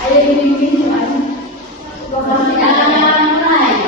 Ayo dibimbing Tuhan. Semoga kita akan mulai.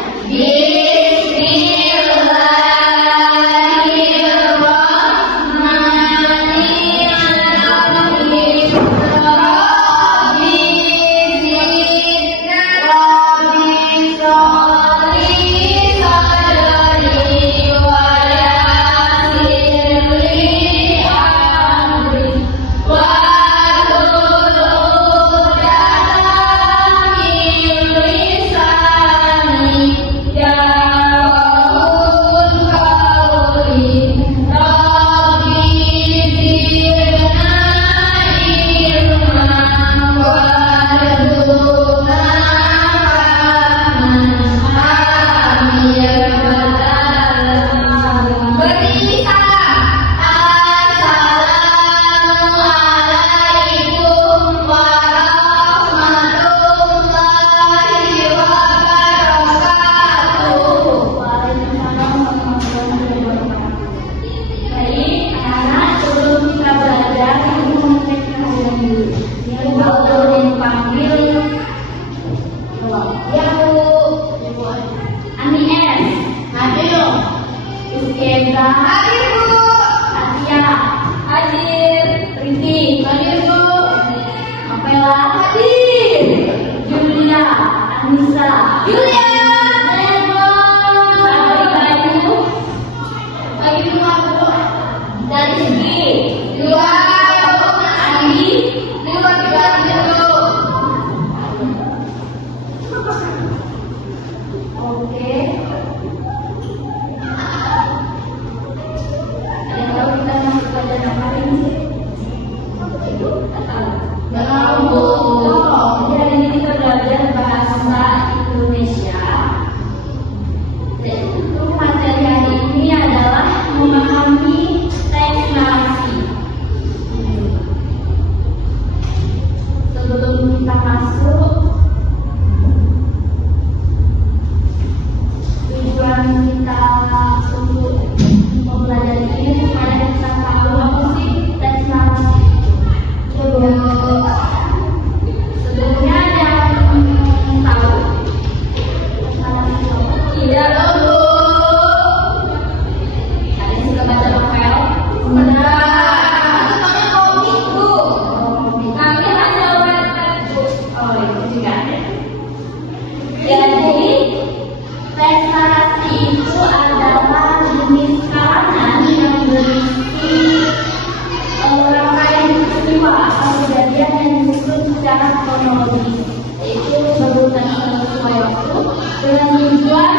teknologi, yaitu berhubungan sesuai waktu dengan tujuan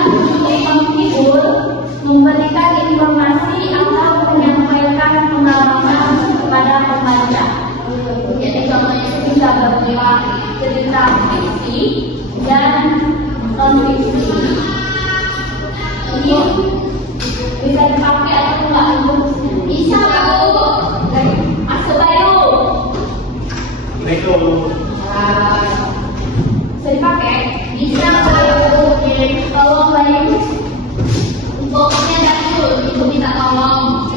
menghibur, memberikan informasi atau menyampaikan pengalaman kepada pembaca. Jadi contohnya itu bisa berupa cerita fiksi dan non-fiksi. Ini bisa dipakai atau enggak untuk bisa masuk bayu. Bisa dipakai? Bisa bayu. Tolong bayu. Pokoknya dapur, ibu minta tolong.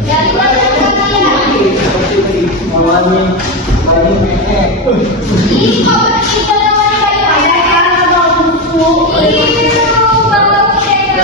Dari mana kalian? Ini kau berarti berlawan baik ada kalau buku ini baru kita.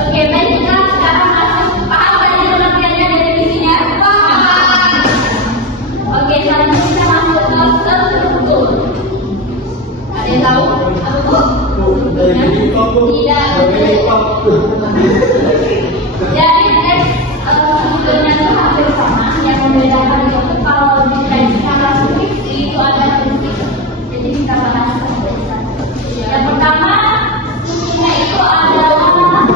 Oke, baik, kita sekarang masuk. Paham tadi pengertiannya dari visinya? Paham. Oke, selanjutnya kita masuk ke struktur. Ada yang tahu? Apa itu? Tidak. Jadi strukturnya itu hampir sama. Yang membedakan itu kalau di skala fiksi itu ada fiksi. Jadi kita bahas yang pertama. Itu adalah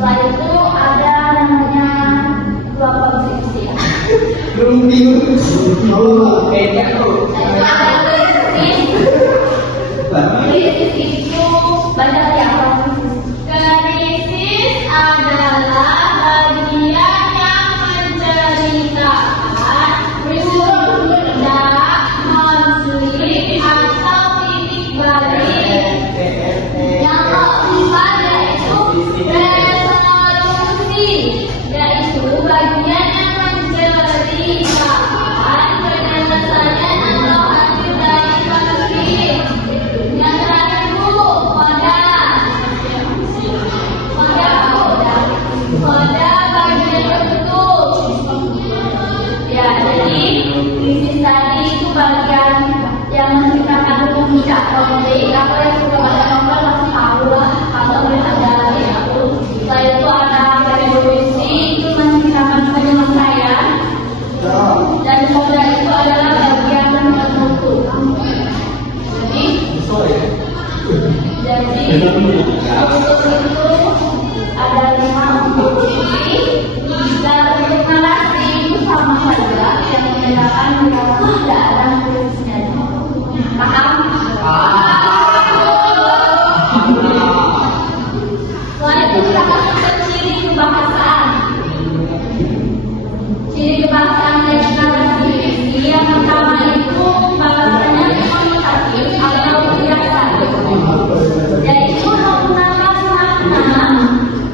Setelah itu ada namanya dua konsumsi. Krisis itu banyak ya. Krisis adalah bagian yang menceritakan pundak, konflik atau titik balik. Yang keempat yaitu resolusi, yaitu bagian yang menceritakan penyelesaian atau hasil dari konflik. Yang terakhir Bu, pada bagian bentuk. Ya, jadi krisis tadi itu bagian yang menceritakan puncak konflik. Apa yang suka baca novel masih tahu lah, kalau ada ya Bu. Setelah itu ada resolusi, itu menceritakan penyelesaian. Dan pada itu adalah bagian penutup. Jadi untuk itu ada 5 untuk ini. Dan untuk narasi itu sama saja, yang membedakan beberapa keadaan kritisnya. Paham? Setelah itu kita masuk ke ciri kebahasaan. Ciri kebahasaan dari narasi yang pertama itu bahasanya komunikatif atau biasa. Yaitu menggunakan makna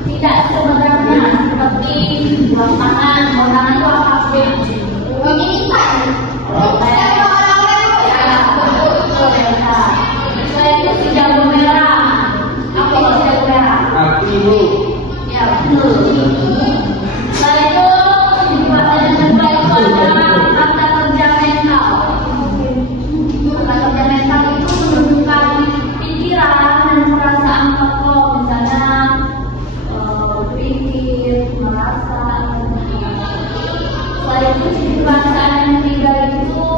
tidak sebenarnya seperti buang tangan itu apa sih? Ini kan? Saya itu si jago merah. Apa itu jago merah? Ya betul. Saya itu bahasa Indonesia itu adalah kata kerja mental. Kata kerja mental itu menunjukkan pikiran dan perasaan tokoh, misalnya berpikir, merasa. Setelah itu ciri kebahasaan yang ketiga itu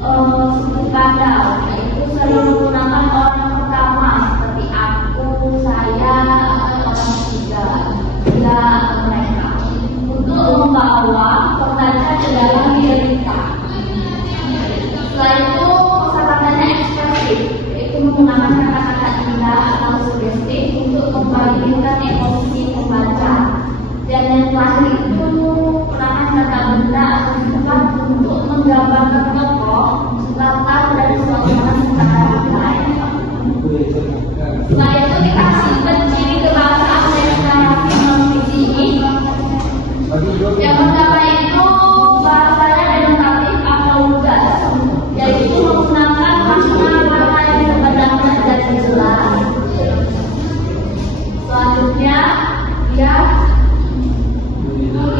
sebut kata, yaitu selalu menggunakan orang yang pertama seperti aku, saya, atau orang ketiga, dia atau mereka, untuk membawa pembaca ke dalam cerita. Setelah itu kosakatanya ekspresif, yaitu menggunakan kata-kata indah atau sugestif untuk membangkitkan emosi pembaca. Dan yang terakhir itu menggunakan kata benda atau sifat untuk menggambarkan tokoh, latar dan suasana secara lain. Setelah itu kita simpan ciri kebahasaan dari narasi non-fiksi ini. Yang pertama itu bahasanya denotatif atau lugas, yaitu menggunakan makna yang sebenarnya dan jelas. Selanjutnya dia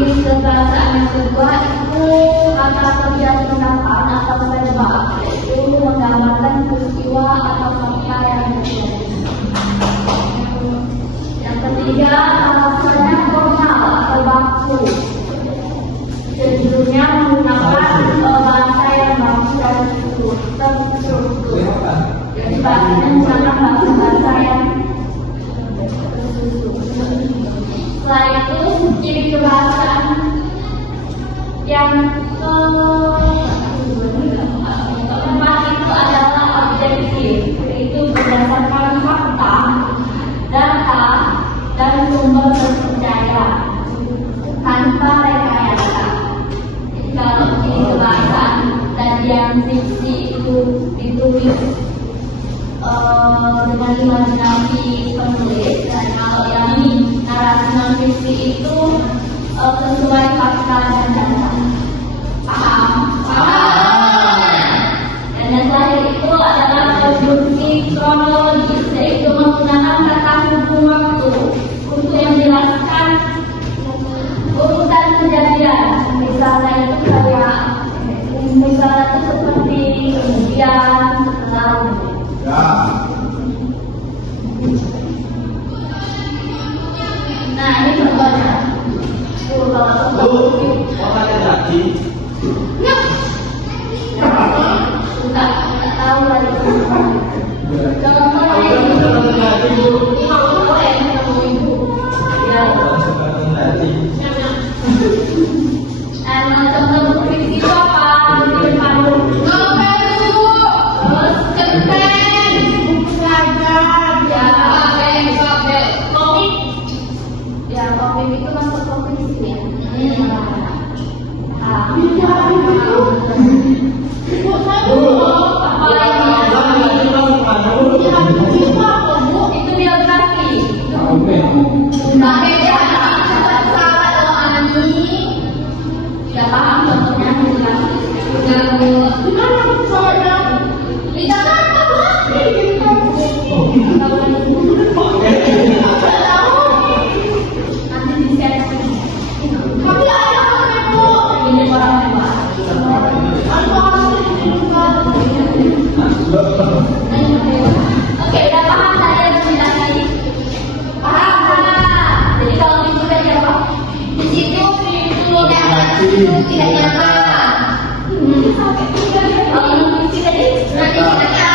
ciri kebahasaan yang kedua itu kata kerja tindakan atau verbal, yaitu menggambarkan peristiwa atau fakta yang terjadi. Yang ketiga bahasanya formal atau baku, judulnya menggunakan bahasa yang baku dan terstruktur. Jadi bahasanya menggunakan bahasa yang tersusun. Setelah itu ciri kebahasaan yang keempat itu adalah objektif, itu berdasarkan fakta, data, dan sumber terpercaya tanpa rekayasa. Jadi kalau ciri kebahasaan tadi yang fiksi itu ditulis dengan imajinasi penulis, dan kalau yang ini narasi non fiksi itu sesuai fakta dan data. Paham? Dan yang terakhir itu adalah konstruksi kronologis, yaitu menggunakan kata hubung waktu untuk menjelaskan urutan kejadian. Misalnya itu kayak misalnya itu seperti kemudian, setelah. Nah ini contohnya. Enggak tahu lagi. Contohnya ini. Ibu. Itu biografi. Tapi tidak paham contohnya Oke, udah paham tadi ada sembilan kali? Paham? Jadi kalau pintu udah jawab, di situ pintu tidak nyata. Kalau pintu tadi nanti nyata.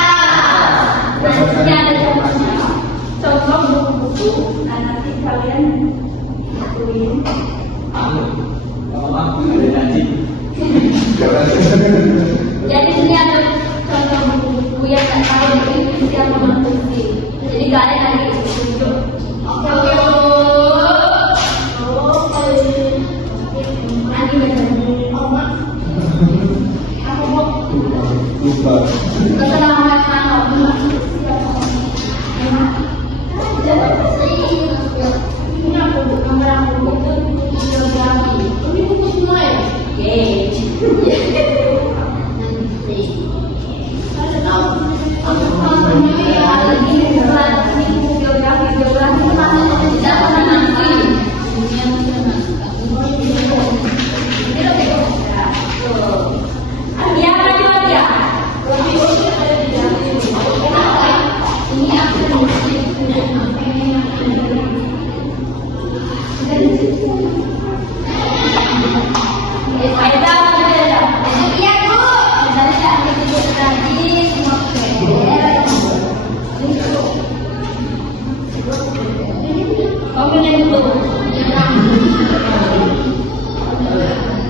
Nanti ada contohnya. Contoh buku-buku. Nah, nanti kalian lakuin. Jadi sini ada contoh buku yang tak tahu itu siapa menulis. Jadi kalian lagi tunjuk. Oke. Nanti benar. Apa bu?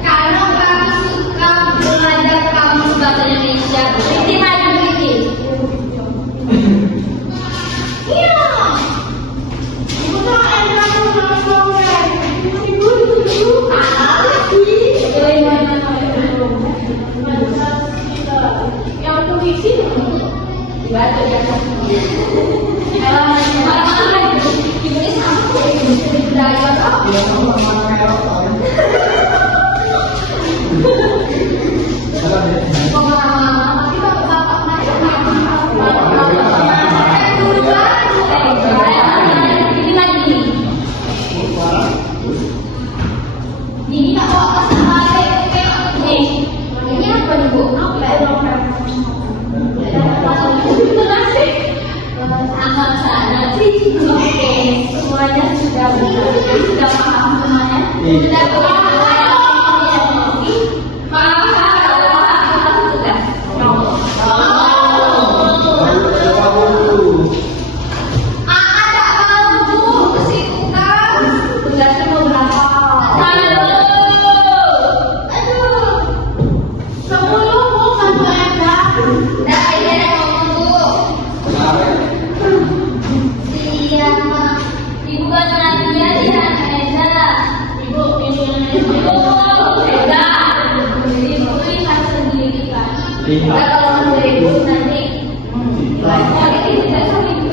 Kalau kamu suka belajar kamus bahasa Indonesia, ini maju ini. Iya. Ibu tahu yang kamu ngomongnya. Ibu. Yang puisi. Baca ya. Semuanya sudah paham semuanya. Sudah paham. Kalau dari ibu nanti itu tidak sama ibu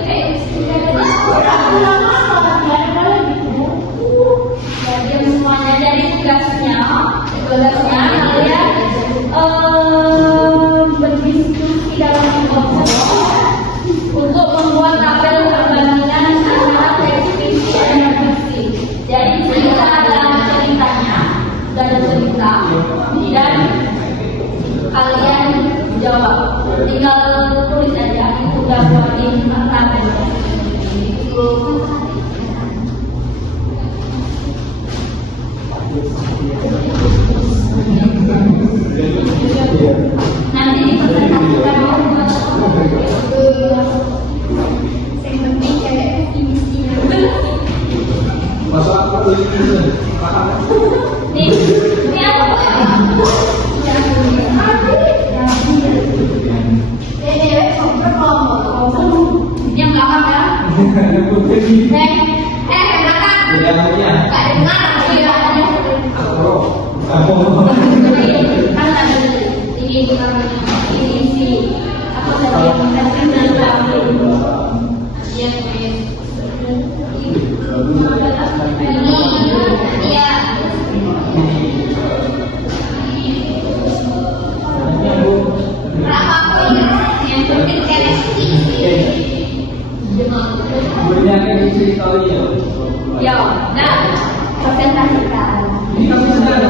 jadi semuanya dari tugasnya kalian berdiskusi dalam kelompok untuk membuat tabel perbandingan antara deskripsi dan fiksi. Jadi cerita adalah ceritanya dan cerita dan kalian jawab, tinggal tulis aja, itu udah buatin tabel. Nanti dipresentasikan yang penting cewek pesimisnya. Masa aku Nih, ini apa? Yang nggak apa-apa. Ini Penyakit isi Italia. Yo, nah, presentasikan. Ini kamu sudah ada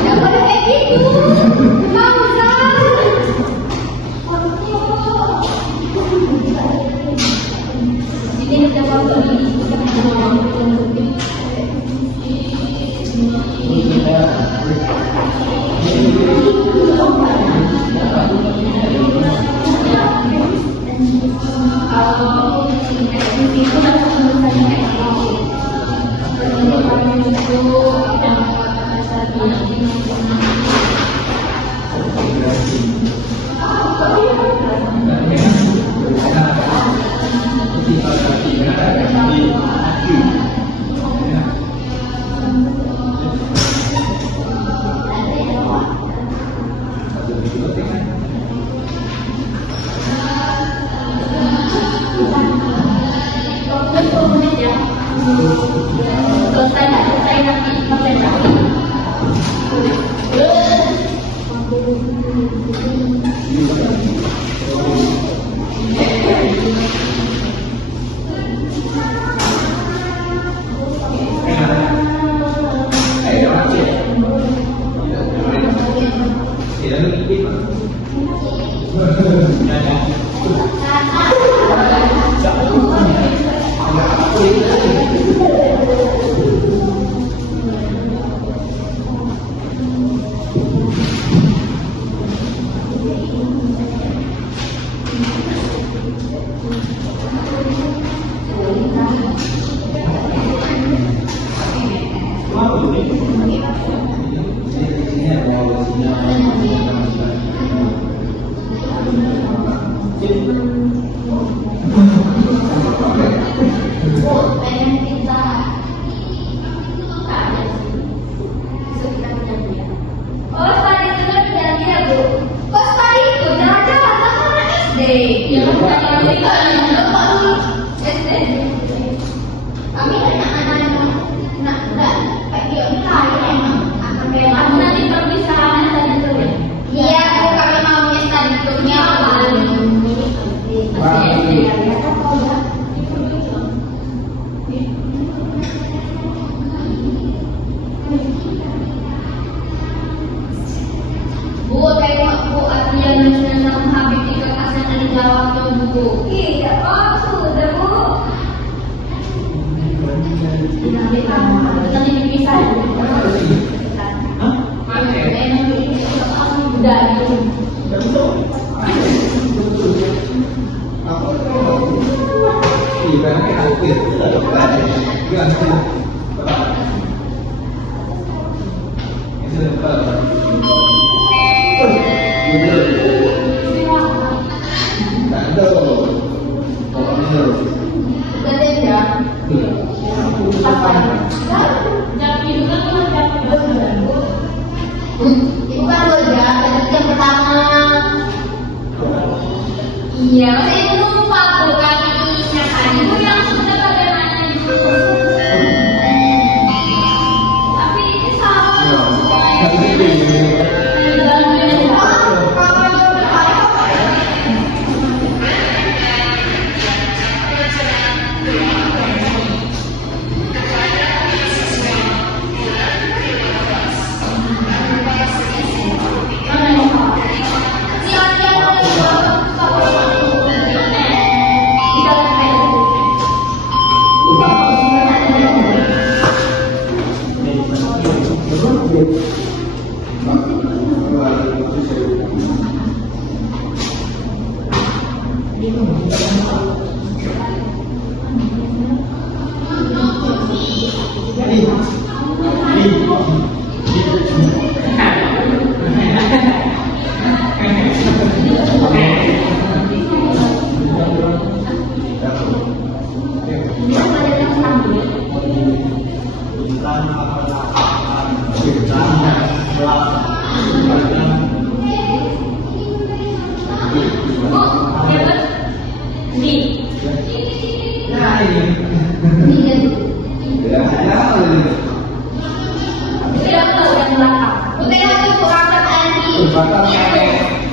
Gak boleh kayak gitu. Nggak usah. Ini kita foto ini. Kalau itu selesai nggak selesai nanti presentasi. Bu, tengok Bu, Adrian dan Habib di kertasnya ada jawabnya Bu. Iya, oh sudah Bu. Nanti dipisah. Udah gitu. Iya, masa itu lupa bukan ininya kan? Ibu yang sudah bagaimana itu? Tapi ini salah.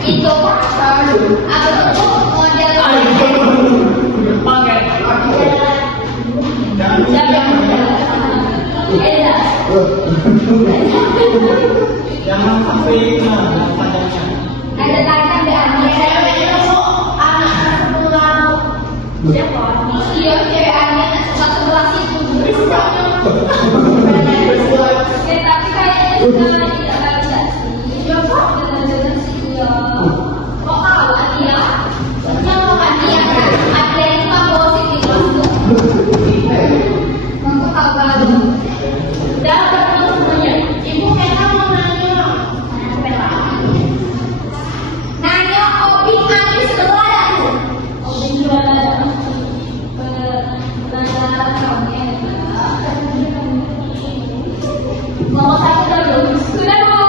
Itu model Jangan sampai panjangnya. Ada tarikan di Siapa? Iya, cewek aneh suka sebelah situ. Ya, tapi kayaknya juga tidak baca sih. Coba benar-benar sih ya. Kok kalah dia? Soalnya kan dia kan ada yang bawa sini masuk. Aku tahu baru. Dapat semuanya. Ibu memang mau nanya. Nanya kopi aneh sudah ada tuh. Kopi sudah ada. Mau satu dulu, sudah Bu.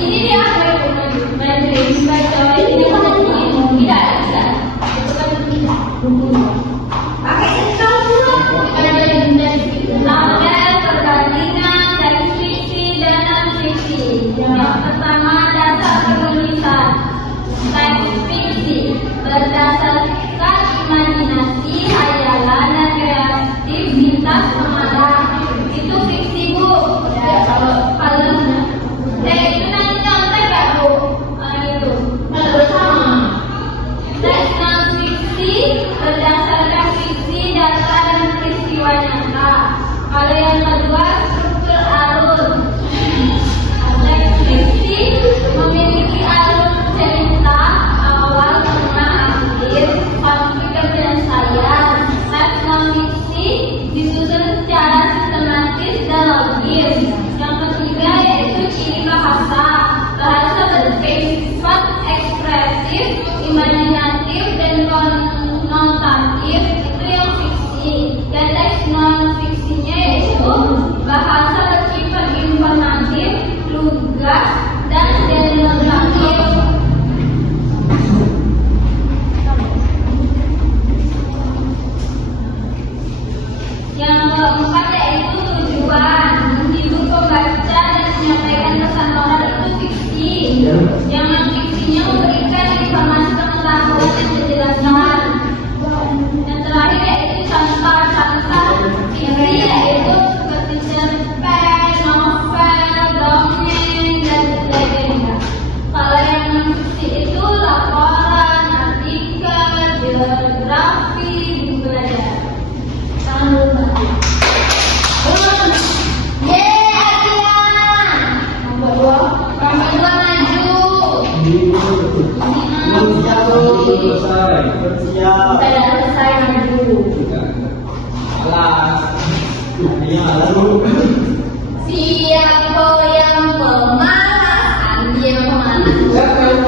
Ini dia majelis baca ini kan tidak bisa. Itu kan tidak. Pakai sensor dulu. Lampiran perbandingan dari fiksi dan non fiksi. Yang pertama dasar penulisan. Teks fiksi berdasarkan imajinasi, hayalan dan kreativitas pengarang. Itu fiksi Bu. Ya, kalau itu nanti contek ya Bu. Itu bersama. Teks non fiksi berdasarkan fiksi, data dan peristiwa nyata. Kalau yang kedua struktur alur. Teks fiksi memiliki alur cerita awal, tengah, akhir, konflik dan penyelesaian. Teks non-fiksi disusun secara sistematis dan logis. Yang ketiga yaitu ciri bahasa. Bahasa bersifat ekspresif, imajinatif, dan konotatif. Itu yang fiksi. Dan teks non-fiksinya yaitu bahasa bersifat informatif, lugas, dan demonstratif. Yang keempat yaitu tujuan, menghibur pembaca dan menyampaikan pesan moral, itu fiksi. Yang non-fiksinya memberikan informasi pengetahuan dan penjelasan. Yang terakhir yaitu contoh-contoh fiksi yaitu seperti cerpen, novel, dongeng, dan legenda. Kalau yang non-fiksi itu laporan, artikel, biografi, buku belajar. Jangan lupa. Siap. Saya selesai maju. Alas. Dia lalu. Siapa yang pemalas? Andi yang pemalas. Siapa yang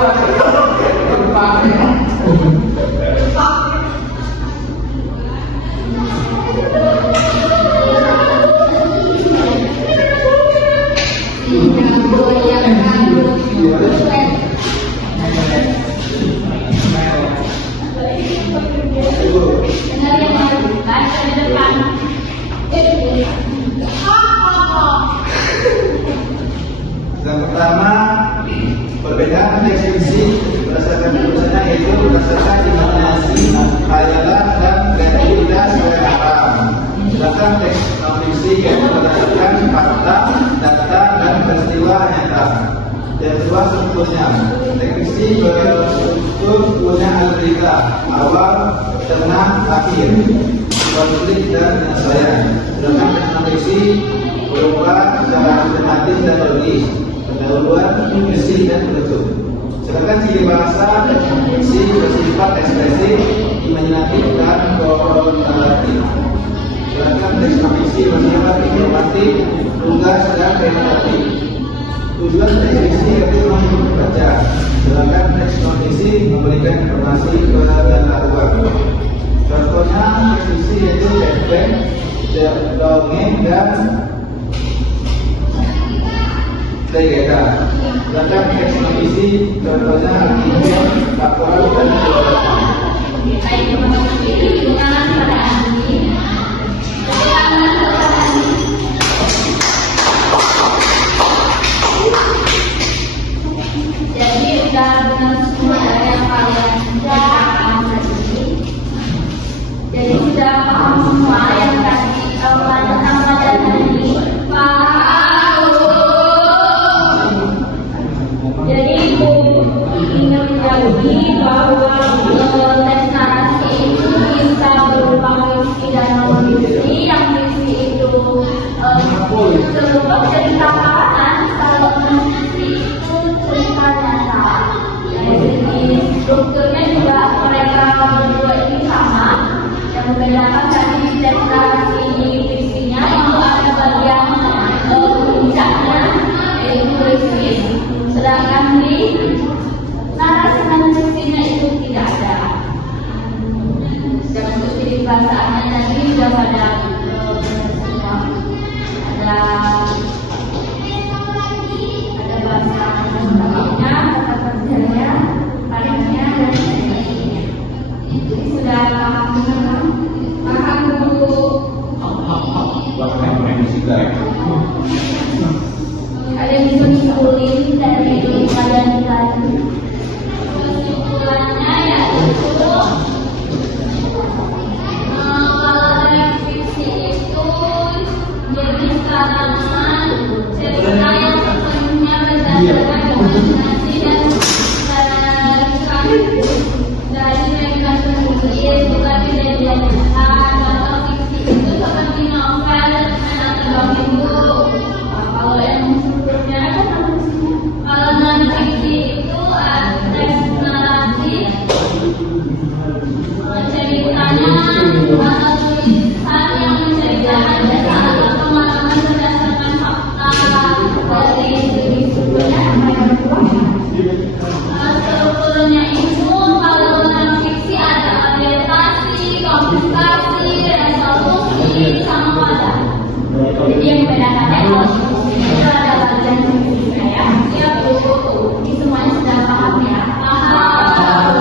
Yang pertama, perbedaan teks fiksi berdasarkan tulisannya yaitu berdasarkan imajinasi, hayalan, dan kreativitas pengarang. Sedangkan teks non fiksi yaitu berdasarkan fakta, data, dan peristiwa nyata. Yang kedua strukturnya, teks fiksi berstruktur punya alur cerita awal, tengah, akhir, konflik dan penyelesaian. Sedangkan teks non fiksi berupa secara sistematis dan logis, pendahuluan, fiksi dan penutup. Sedangkan ciri bahasa fiksi bersifat ekspresif, imajinatif dan konotatif. Sedangkan teks non-fiksi bersifat informatif, lugas dan kreatif. Tujuan teks fiksi yaitu menghibur pembaca, sedangkan teks non-fiksi memberikan informasi pengetahuan. Contohnya teks fiksi yaitu cerpen, dongeng, dan legenda. Sedangkan teks non-fiksi contohnya artikel, laporan, dan biografi. Baik teman-teman, ini gunakan pada Andi. Silakan kepada Andi. Jadi udah benar semua dari yang kalian paham tadi. Jadi sudah paham semua bahasaannya tadi sudah pada semua. Ada bahasa Arabnya, kata kerjanya, tarifnya, dan sebagainya. Jadi sudah paham semua? Paham Bu? Ada yang bisa disimpulin dari pelajaran kita ini? Kesimpulannya yaitu kalau fiksi itu jenis karangan cerita yang sepenuhnya berdasarkan imajinasi dan dari mereka sendiri, bukan kejadian nyata. Contoh fiksi itu seperti novel dan artikel itu. Kalau yang sebelumnya kalau non fiksi itu teks narasi ceritanya atau tulisan yang menceritakan dasar atau pengalaman berdasarkan fakta dari diri sebelumnya. Strukturnya itu kalau non fiksi ada adaptasi, komplikasi, resolusi, sama pada. Jadi yang membedakannya kalau itu ada bagian fiksi ya. Iya Bu, ini semuanya sudah paham ya? Paham.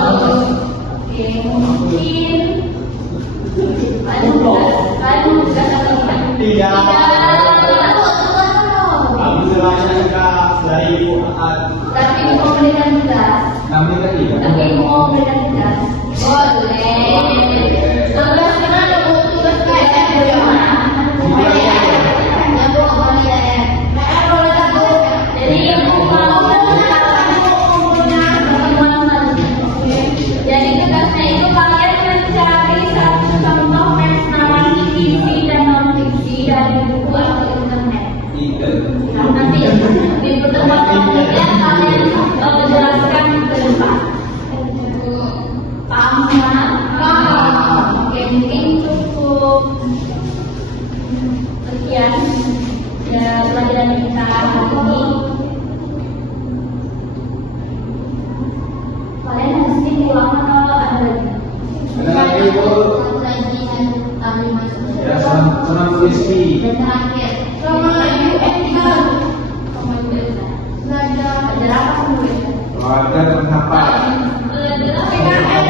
Oke, mungkin kalian juga satu Tidak. Aku jelaskan dari Ibu Aat. tapi mau memberikan tugas. Kami tadi. Tapi mau memberikan tugas. Boleh. Tugas karena ada tugas PR bagaimana? Jadi yang mau jadi tugasnya itu kalian mencari satu contoh teks narasi fiksi dan non fiksi dari buku atau internet. Nah, nanti di pertemuan selanjutnya kalian jelaskan ke depan. Paham semua? Paham. Oke, mungkin cukup sekian pelajaran kita hari ini. Kalian harus pulang atau ada lagi? Ada lagi, Bu. Ya, senang puisi. Dan terakhir, sama UNICEF. Belajar apa semuanya? Keluarga kenapa? Belajar PKN.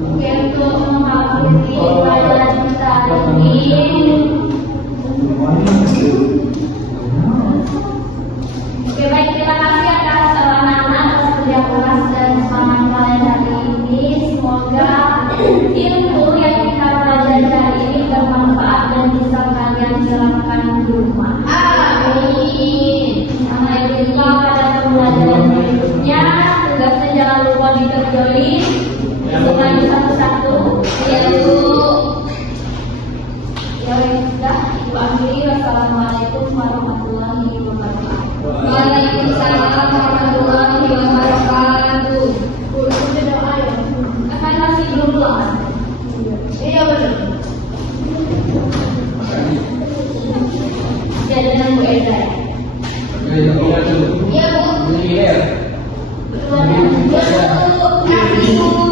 Oke, untuk mengakhiri pelajaran kita hari ini. Oke, baik, terima kasih atas anak-anak atas kerja keras dan semangat kalian hari ini. Semoga ilmu yang kita pelajari hari ini bermanfaat dan bisa kalian jalankan di rumah. Amin. Sampai jumpa pada pembelajaran berikutnya. Tugasnya jangan lupa dikerjain. Semuanya satu-satu. Ya Bu. Ya sudah, Ibu akhiri. Wassalamualaikum warahmatullahi wabarakatuh. Waalaikumsalam warahmatullahi wabarakatuh. Bu, sudah doa ya? Kan masih belum pulang. Iya benar. Jadi dengan Bu Eda. Iya Bu. Iya Bu. Kaki Bu.